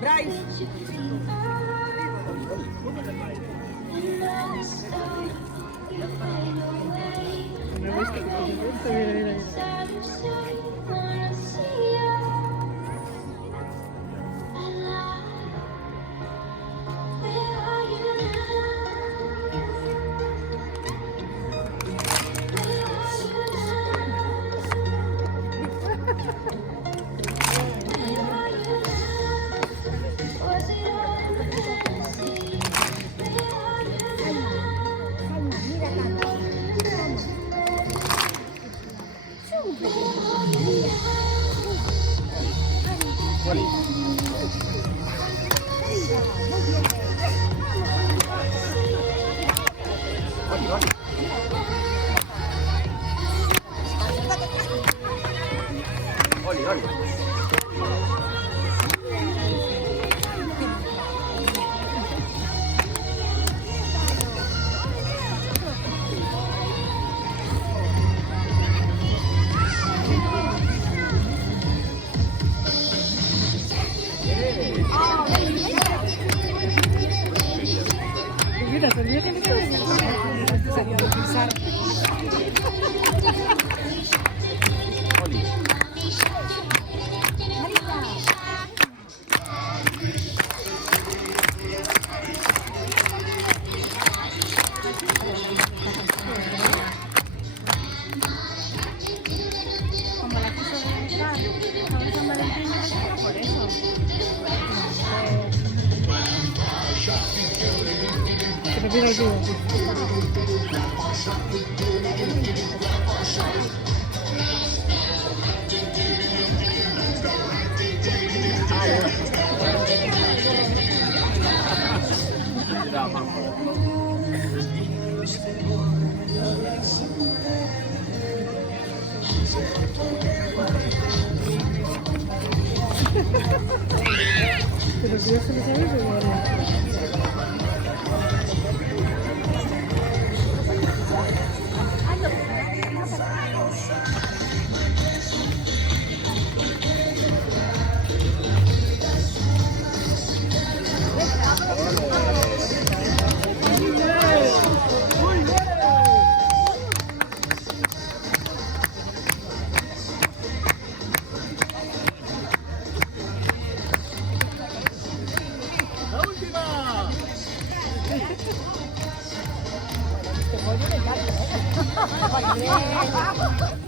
Bryce. Me gusta, mira, mira, mira. Oli, Oli. Mira, se olvidó que me salió a pisar. Oli. Como la quiso dedicar a San Valentín, por eso. Se me tira el culo. Pero si ya se lo sabes, o no. Te voy a dejar, ¿eh?